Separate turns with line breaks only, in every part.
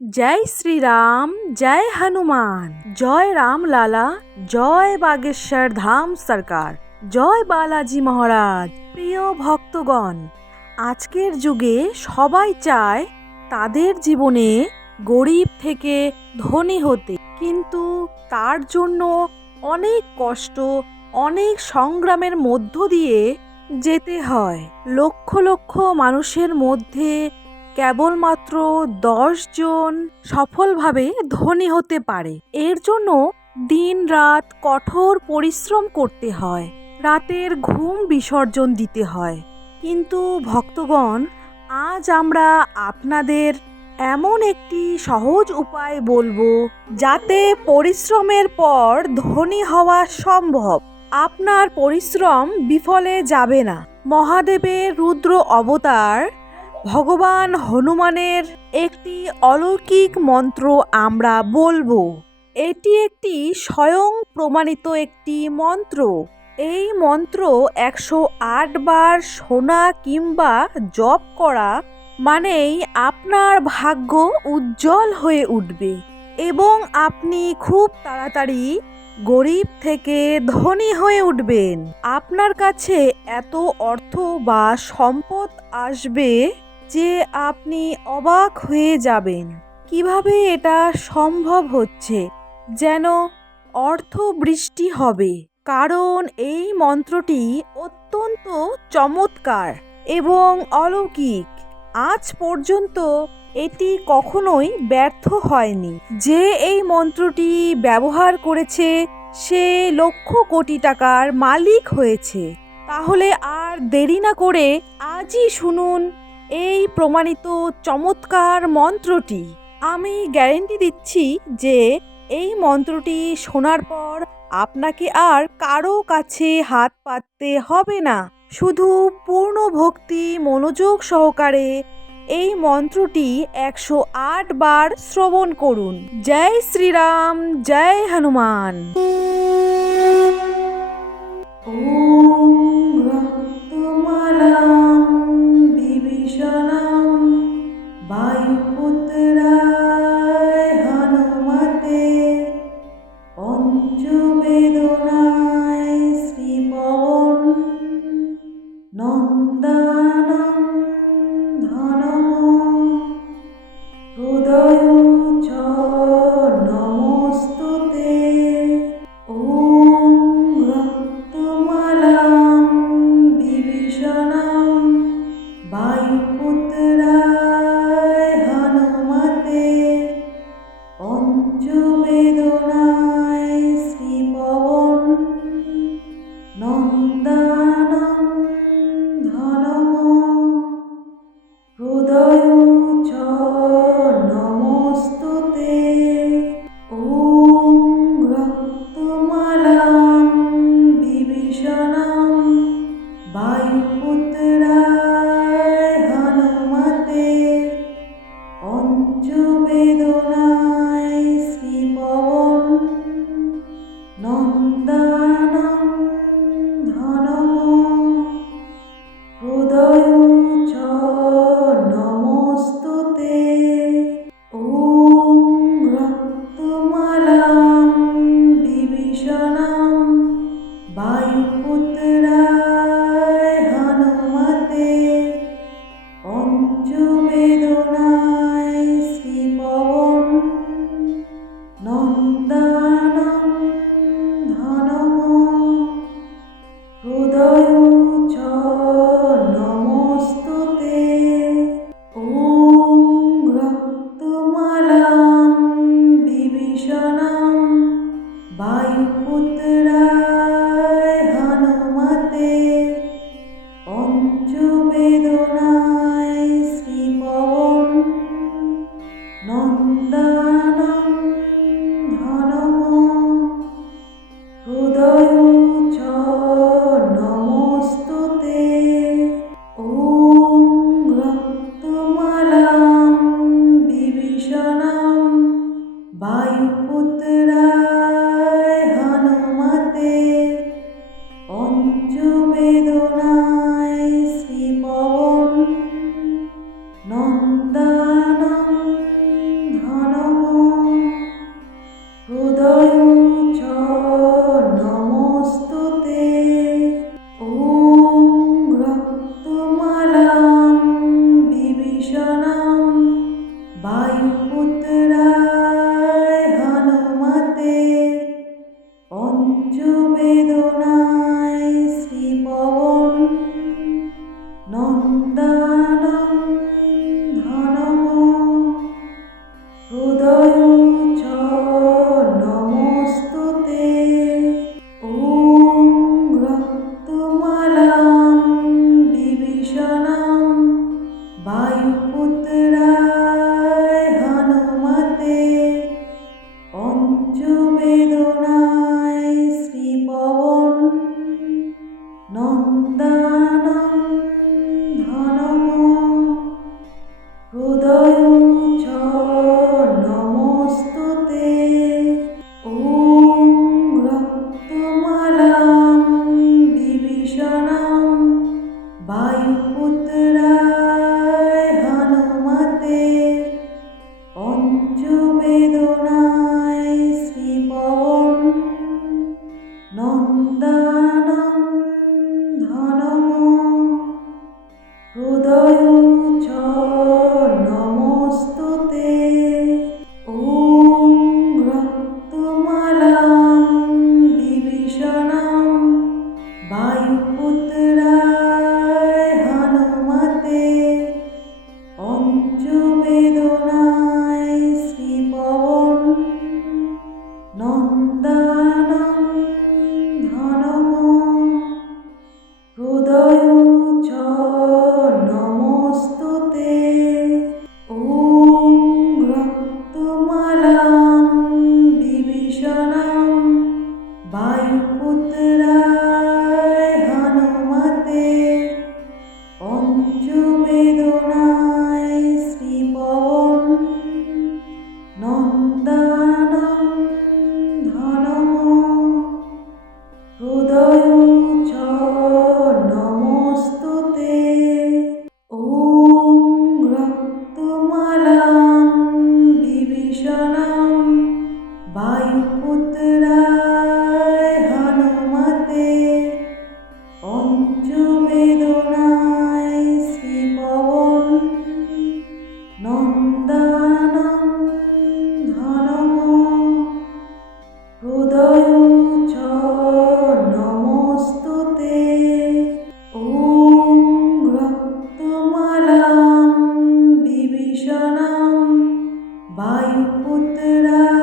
জয় শ্রীরাম, জয় হনুমান, জয় রাম লালা জয় বাগেশ্বর ধাম সরকার, জয় বালাজি মহারাজ। প্রিয় ভক্তগণ, আজকের যুগে সবাই চায় তাদের জীবনে গরিব থেকে ধনী হতে। কিন্তু তার জন্য অনেক কষ্ট, অনেক সংগ্রামের মধ্য দিয়ে যেতে হয়। লক্ষ লক্ষ মানুষের মধ্যে কেবলমাত্র জন সফলভাবে ধনী হতে পারে। এর জন্য দিন রাত কঠোর পরিশ্রম করতে হয়, রাতের ঘুম বিসর্জন দিতে হয়। কিন্তু ভক্তগণ, আজ আমরা আপনাদের এমন একটি সহজ উপায় বলব যাতে পরিশ্রমের পর ধনী হওয়া সম্ভব। আপনার পরিশ্রম বিফলে যাবে না। মহাদেবের রুদ্র অবতার ভগবান হনুমানের একটি অলৌকিক মন্ত্র আমরা বলব। এটি একটি স্বয়ং প্রমাণিত একটি মন্ত্র। এই মন্ত্র একশো আট বার শোনা কিংবা জপ করা মানেই আপনার ভাগ্য উজ্জ্বল হয়ে উঠবে এবং আপনি খুব তাড়াতাড়ি গরিব থেকে ধনী হয়ে উঠবেন। আপনার কাছে এত অর্থ বা সম্পদ আসবে যে আপনি অবাক হয়ে যাবেন। কীভাবে এটা সম্ভব হচ্ছে? যেন অর্থ বৃষ্টি হবে। কারণ এই মন্ত্রটি অত্যন্ত চমৎকার এবং অলৌকিক। আজ পর্যন্ত এটি কখনোই ব্যর্থ হয়নি। যে এই মন্ত্রটি ব্যবহার করেছে, সে লক্ষ কোটি টাকার মালিক হয়েছে। তাহলে আর দেরি না করে আজই শুনুন এই প্রমাণিত চমৎকার মন্ত্রটি আমি গ্যারেন্টি দিচ্ছি যে এই মন্ত্রটি শোনার পর আপনাকে আর কারও কাছে হাত পাততে হবে না। শুধু পূর্ণ ভক্তি, মনোযোগ সহকারে এই মন্ত্রটি একশো আট বার শ্রবণ করুন। জয় শ্রীরাম, জয় হনুমান। Удай ਪੁੱਤਰਾ।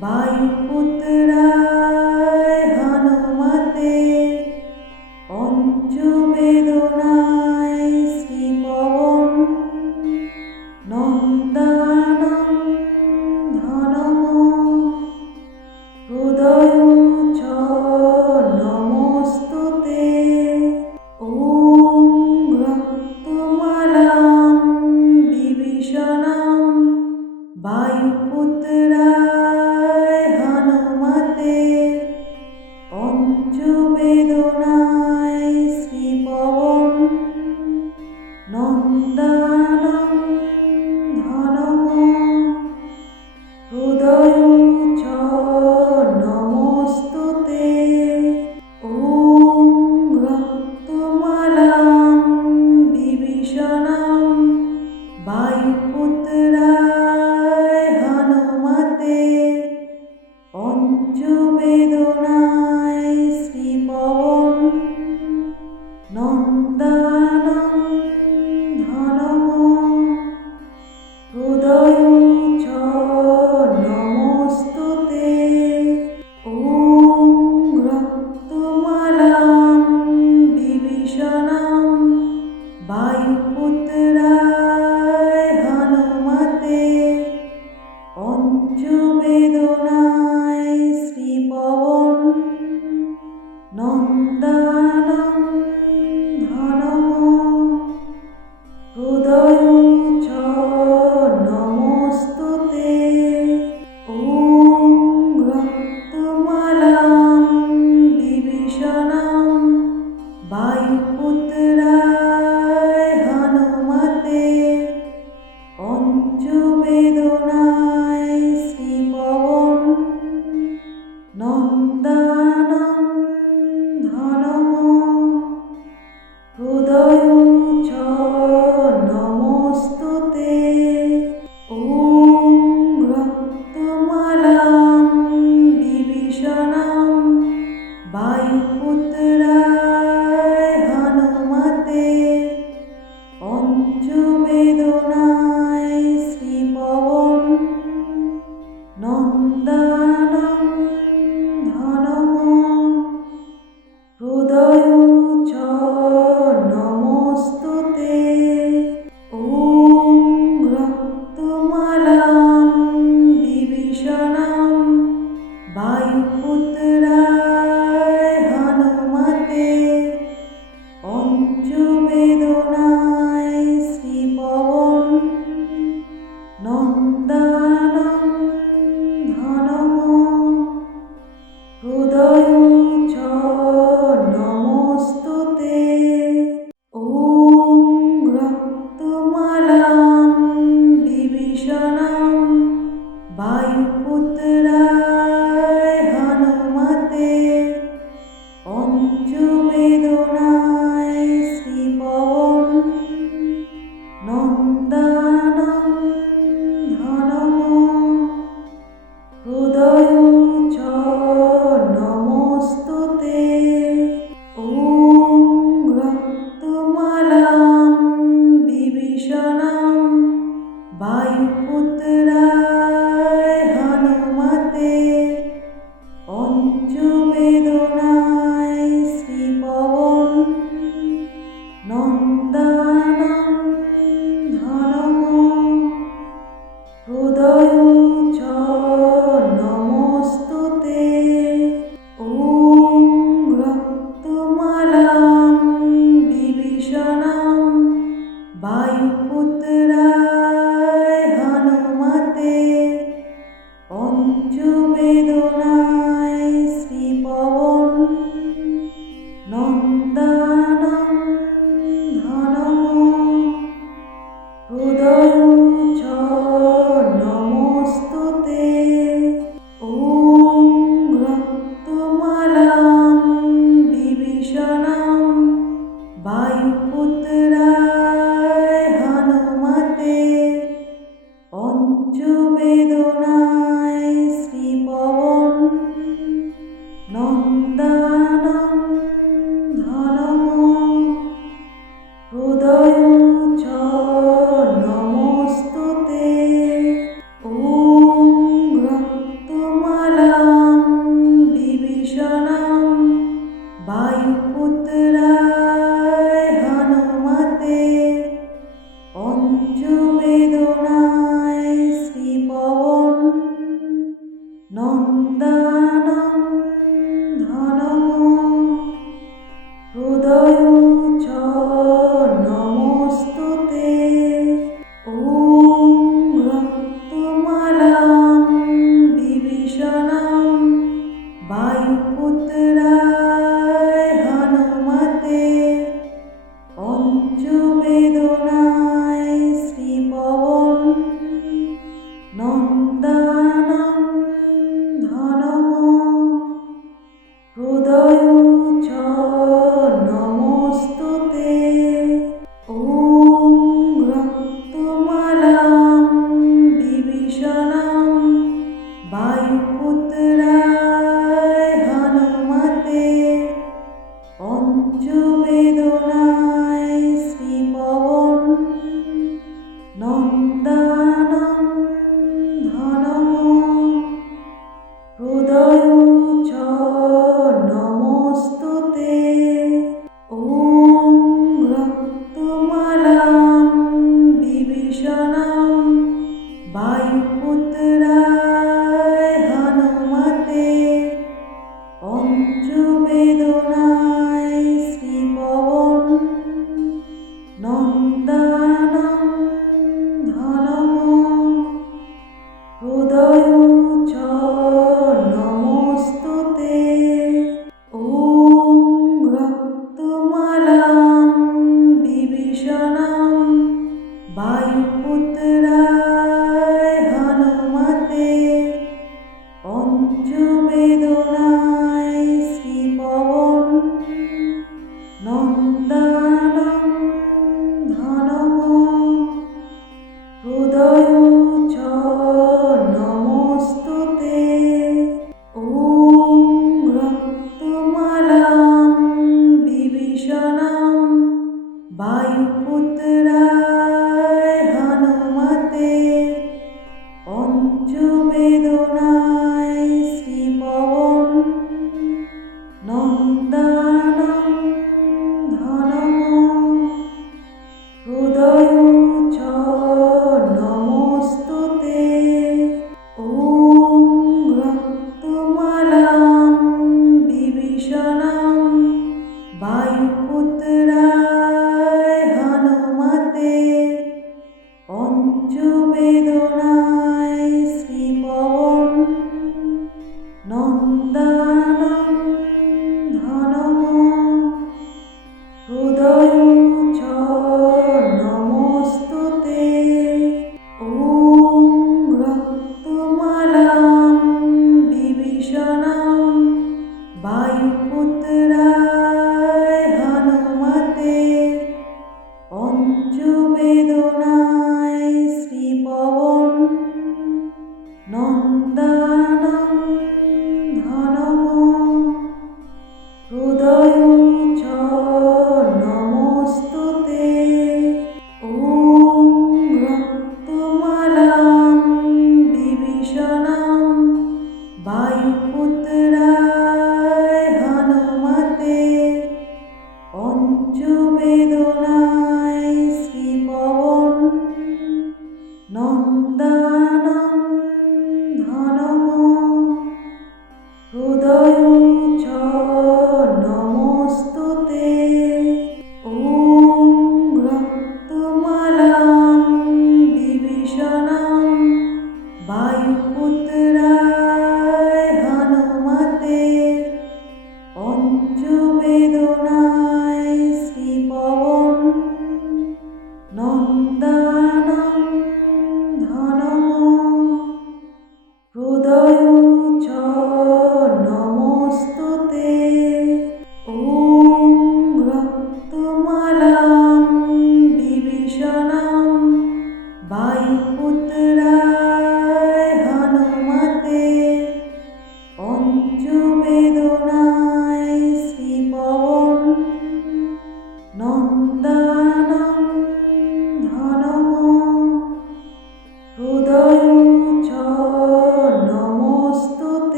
Bye. joy.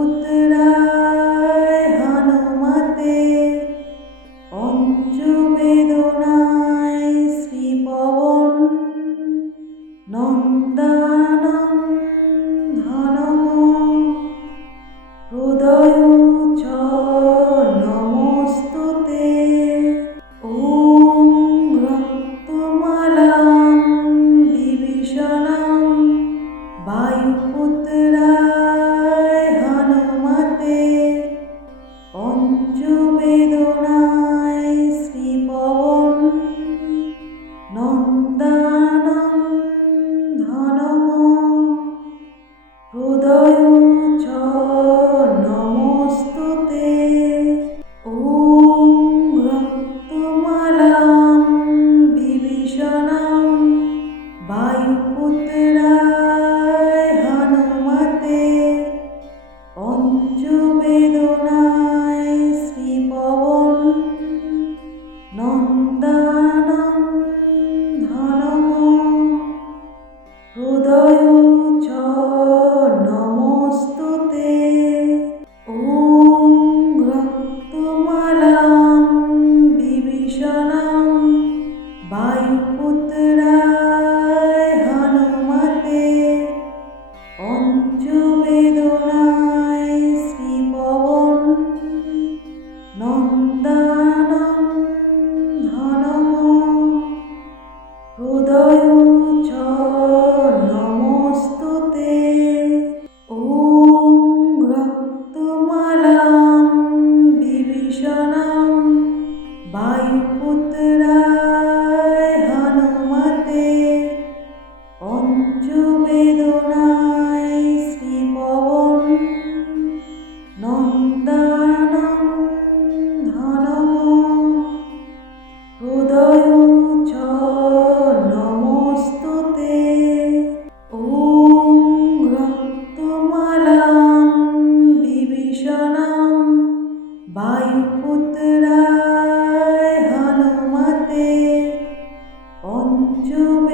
पुत्रा